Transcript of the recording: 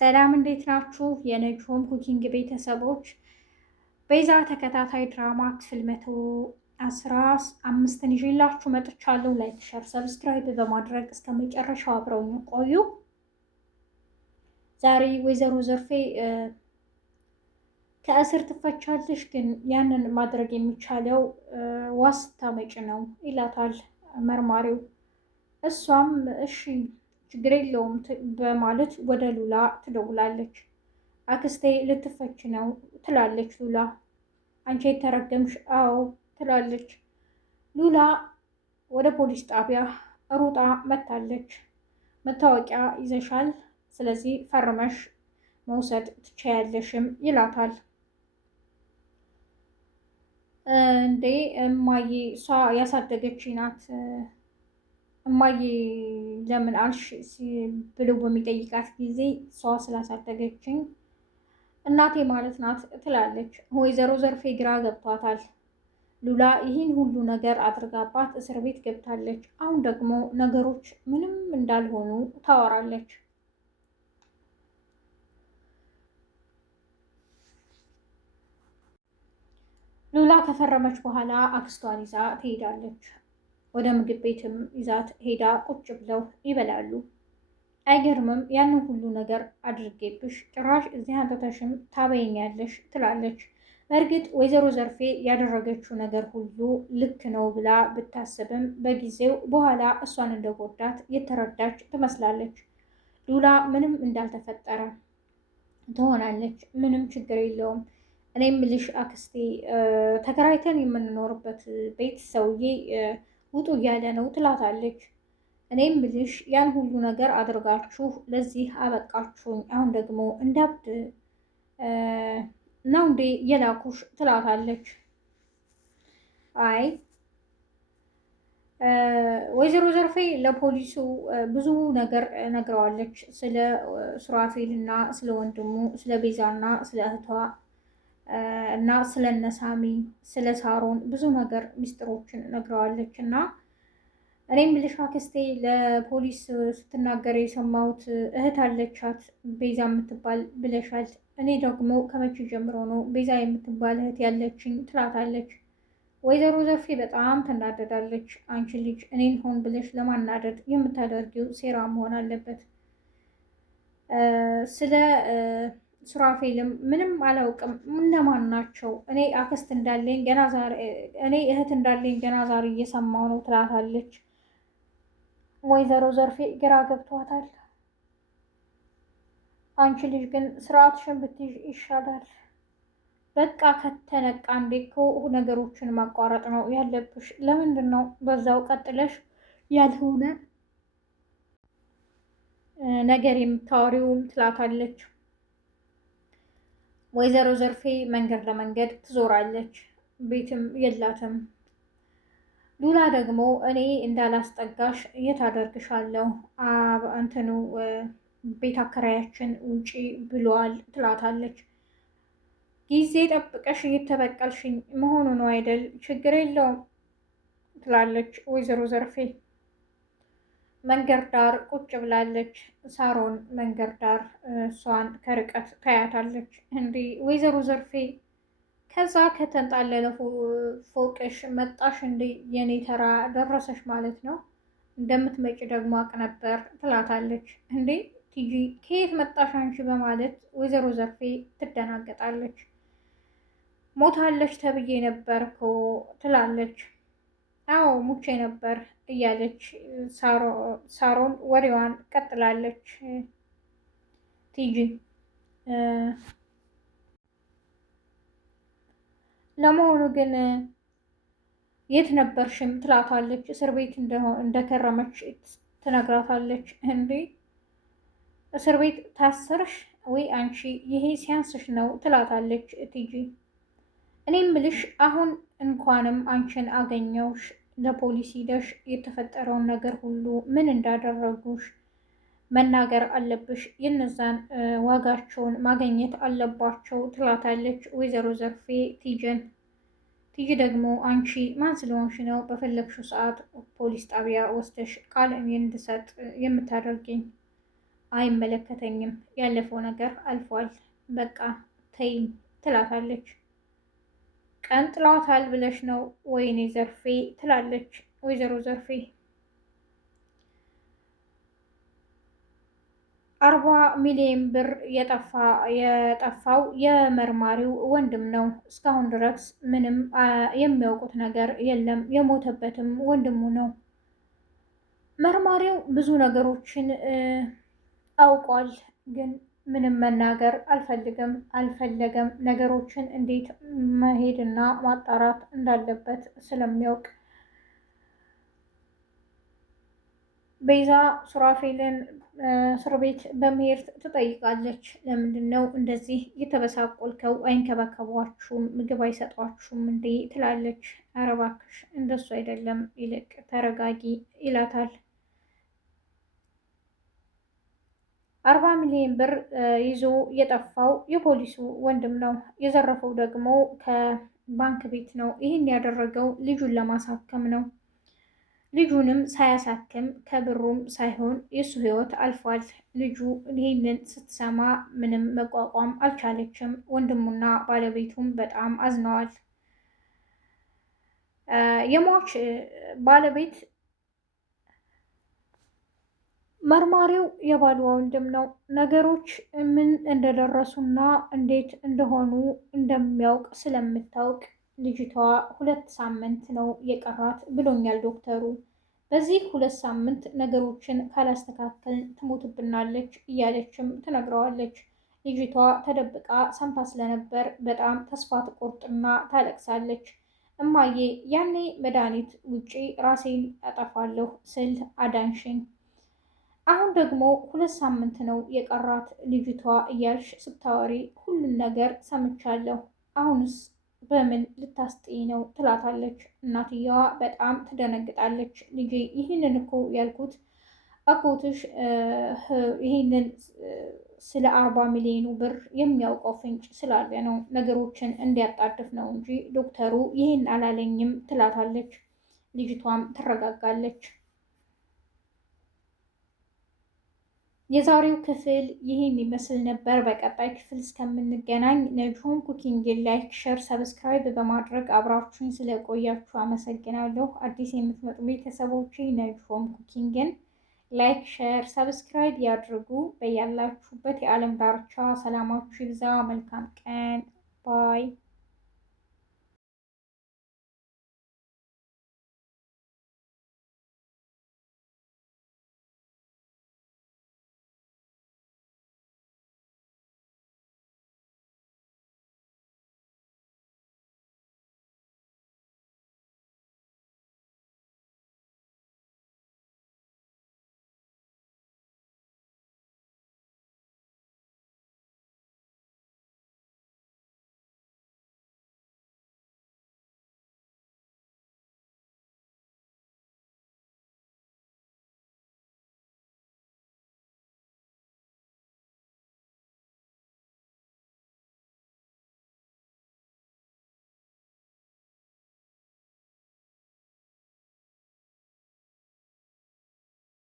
ሰላም እንዴት ናችሁ? የነጅሆም ኩኪንግ ቤተሰቦች ቤዛ ተከታታይ ድራማ ክፍል 115ን ይዤላችሁ መጥቻለሁ። ላይክ፣ ሸር፣ ሰብስክራይብ በማድረግ እስከ መጨረሻው አብረውኝ ቆዩ። ዛሬ ወይዘሮ ዘርፌ ከእስር ትፈቻለሽ፣ ግን ያንን ማድረግ የሚቻለው ዋስ ስታመጪ ነው ይላታል መርማሪው። እሷም እሺ ችግር የለውም በማለት ወደ ሉላ ትደውላለች። አክስቴ ልትፈች ነው ትላለች ሉላ። አንቺ የተረገምሽ! አዎ ትላለች ሉላ። ወደ ፖሊስ ጣቢያ ሩጣ መታለች። መታወቂያ ይዘሻል፣ ስለዚህ ፈርመሽ መውሰድ ትችያለሽም ይላታል። እንዴ እማዬ እሷ ያሳደገች ናት እማዬ ለምን አልሽ ብሎ በሚጠይቃት ጊዜ እሷ ስላሳደገችኝ እናቴ ማለት ናት ትላለች። ወይዘሮ ዘርፌ ግራ ገብቷታል። ሉላ ይህን ሁሉ ነገር አድርጋባት እስር ቤት ገብታለች። አሁን ደግሞ ነገሮች ምንም እንዳልሆኑ ታወራለች። ሉላ ከፈረመች በኋላ አክስቷን ይዛ ትሄዳለች። ወደ ምግብ ቤትም ይዛት ሄዳ ቁጭ ብለው ይበላሉ። አይገርምም? ያንን ሁሉ ነገር አድርጌብሽ ጭራሽ እዚህ አንተተሽም ታበይኛለሽ ትላለች። እርግጥ ወይዘሮ ዘርፌ ያደረገችው ነገር ሁሉ ልክ ነው ብላ ብታስብም በጊዜው በኋላ እሷን እንደጎዳት የተረዳች ትመስላለች። ሉላ ምንም እንዳልተፈጠረ ትሆናለች። ምንም ችግር የለውም። እኔ ምልሽ አክስቴ ተከራይተን የምንኖርበት ቤት ሰውዬ ውጡ እያለ ነው ትላታለች። እኔም ብልሽ ያን ሁሉ ነገር አድርጋችሁ ለዚህ አበቃችሁኝ። አሁን ደግሞ እንዳብድ ነው እንዴ የላኩሽ ትላታለች። አይ ወይዘሮ ዘርፌ ለፖሊሱ ብዙ ነገር ነግረዋለች። ስለ ሱራፌል እና ስለ ወንድሙ፣ ስለ ቤዛና ስለ እህቷ እና ስለ እነሳሚ፣ ስለ ሳሮን ብዙ ነገር ሚስጥሮችን ነግረዋለች እና እኔም ልሽ አክስቴ ለፖሊስ ስትናገር የሰማሁት እህት አለቻት ቤዛ የምትባል ብለሻል። እኔ ደግሞ ከመቼ ጀምሮ ነው ቤዛ የምትባል እህት ያለችኝ ትላታለች። ወይዘሮ ዘርፌ በጣም ትናደዳለች። አንቺ ልጅ እኔን ሆን ብለሽ ለማናደድ የምታደርጊው ሴራ መሆን አለበት። ስለ ሱራፌልም ምንም አላውቅም። እነማን ናቸው? እኔ አክስት እንዳለኝ ገና ዛሬ እኔ እህት እንዳለኝ ገና ዛሬ እየሰማሁ ነው ትላታለች። ወይዘሮ ዘርፌ ግራ ገብቷታል። አንቺ ልጅ ግን ስርዓትሽን ብትይዥ ይሻላል። በቃ ከተነቃ እንዴ እኮ ነገሮችን ማቋረጥ ነው ያለብሽ። ለምንድን ነው በዛው ቀጥለሽ ያልሆነ ነገር የምታወሪውም ትላታለች። ወይዘሮ ዘርፌ መንገድ ለመንገድ ትዞራለች። ቤትም የላትም። ሉላ ደግሞ እኔ እንዳላስጠጋሽ የት አደርግሻለሁ እንትኑ ቤት አከራያችን ውጪ ብሏል ትላታለች። ጊዜ ጠብቀሽ እየተበቀልሽኝ መሆኑ ነው አይደል? ችግር የለውም ትላለች ወይዘሮ ዘርፌ። መንገድ ዳር ቁጭ ብላለች ሳሮን መንገድ ዳር እሷን ከርቀት ታያታለች። እንዲህ ወይዘሮ ዘርፌ ከዛ ከተንጣለለ ፎቅሽ መጣሽ እንዴ? የኔ ተራ ደረሰሽ ማለት ነው። እንደምትመጪ ደግሞ አቅ ነበር ትላታለች። እንዴ ቲጂ ከየት መጣሽ አንቺ? በማለት ወይዘሮ ዘርፌ ትደናገጣለች። ሞታለች ተብዬ ነበር እኮ ትላለች። አዎ ሙቼ ነበር እያለች ሳሮን ወሬዋን ቀጥላለች። ቲጂ ለመሆኑ ግን የት ነበርሽም? ትላታለች። እስር ቤት እንደከረመች ትነግራታለች። እንዴ እስር ቤት ታሰርሽ ወይ አንቺ? ይሄ ሲያንስሽ ነው ትላታለች ቲጂ። እኔም ምልሽ አሁን እንኳንም አንቺን አገኘውሽ ለፖሊስ ሂደሽ የተፈጠረውን ነገር ሁሉ ምን እንዳደረጉሽ መናገር አለብሽ። የነዛን ዋጋቸውን ማግኘት አለባቸው ትላታለች ወይዘሮ ዘርፌ ቲጅን። ቲጂ ደግሞ አንቺ ማን ስለሆንሽ ነው በፈለግሽው ሰዓት ፖሊስ ጣቢያ ወስደሽ ቃል እንድሰጥ የምታደርጊኝ? አይመለከተኝም፣ ያለፈው ነገር አልፏል፣ በቃ ተይኝ ትላታለች። ቀን ጥሏታል ብለሽ ነው? ወይኔ ዘርፌ ትላለች ወይዘሮ ዘርፌ። 40 ሚሊዮን ብር የጠፋው የመርማሪው ወንድም ነው። እስካሁን ድረስ ምንም የሚያውቁት ነገር የለም። የሞተበትም ወንድሙ ነው። መርማሪው ብዙ ነገሮችን አውቋል፣ ግን ምንም መናገር አልፈለገም። ነገሮችን እንዴት መሄድና ማጣራት እንዳለበት ስለሚያውቅ ቤዛ ሱራፌልን እስር ቤት በመሄድ ትጠይቃለች። ለምንድን ነው እንደዚህ የተበሳቆልከው? አይንከባከቧችሁም? ምግብ አይሰጧችሁም እንዴ? ትላለች። ኧረ እባክሽ እንደሱ አይደለም፣ ይልቅ ተረጋጊ ይላታል። 40 ሚሊዮን ብር ይዞ የጠፋው የፖሊሱ ወንድም ነው። የዘረፈው ደግሞ ከባንክ ቤት ነው። ይህን ያደረገው ልጁን ለማሳከም ነው። ልጁንም ሳያሳክም ከብሩም ሳይሆን የእሱ ሕይወት አልፏል። ልጁ ይህንን ስትሰማ ምንም መቋቋም አልቻለችም። ወንድሙና ባለቤቱም በጣም አዝነዋል። የሟች ባለቤት መርማሪው የባሏ ወንድም ነው። ነገሮች ምን እንደደረሱና እንዴት እንደሆኑ እንደሚያውቅ ስለምታውቅ ልጅቷ 2 ሳምንት ነው የቀራት ብሎኛል ዶክተሩ። በዚህ 2 ሳምንት ነገሮችን ካላስተካከልን ትሞትብናለች እያለችም ትነግረዋለች። ልጅቷ ተደብቃ ሰምታ ስለነበር በጣም ተስፋ ትቆርጥና ታለቅሳለች። እማዬ ያኔ መድኃኒት ውጪ ራሴን አጠፋለሁ ስል አዳንሽኝ፣ አሁን ደግሞ 2 ሳምንት ነው የቀራት ልጅቷ እያልሽ ስታወሪ ሁሉን ነገር ሰምቻለሁ። አሁንስ በምን ልታስጥይ ነው? ትላታለች። እናትየዋ በጣም ትደነግጣለች። ልጄ ይህንን እኮ ያልኩት አጎትሽ ይህንን ስለ 40 ሚሊዮኑ ብር የሚያውቀው ፍንጭ ስላለ ነው፣ ነገሮችን እንዲያጣድፍ ነው እንጂ ዶክተሩ ይህን አላለኝም ትላታለች። ልጅቷም ትረጋጋለች። የዛሬው ክፍል ይህን ይመስል ነበር። በቀጣይ ክፍል እስከምንገናኝ ነጅሆም ኩኪንግን ላይክ፣ ሸር፣ ሰብስክራይብ በማድረግ አብራችሁኝ ስለቆያችሁ አመሰግናለሁ። አዲስ የምትመጡ ቤተሰቦች ነጅሆም ኩኪንግን ላይክ፣ ሸር፣ ሰብስክራይብ ያድርጉ። በያላችሁበት የዓለም ዳርቻ ሰላማችሁ ይብዛ። መልካም ቀን ባይ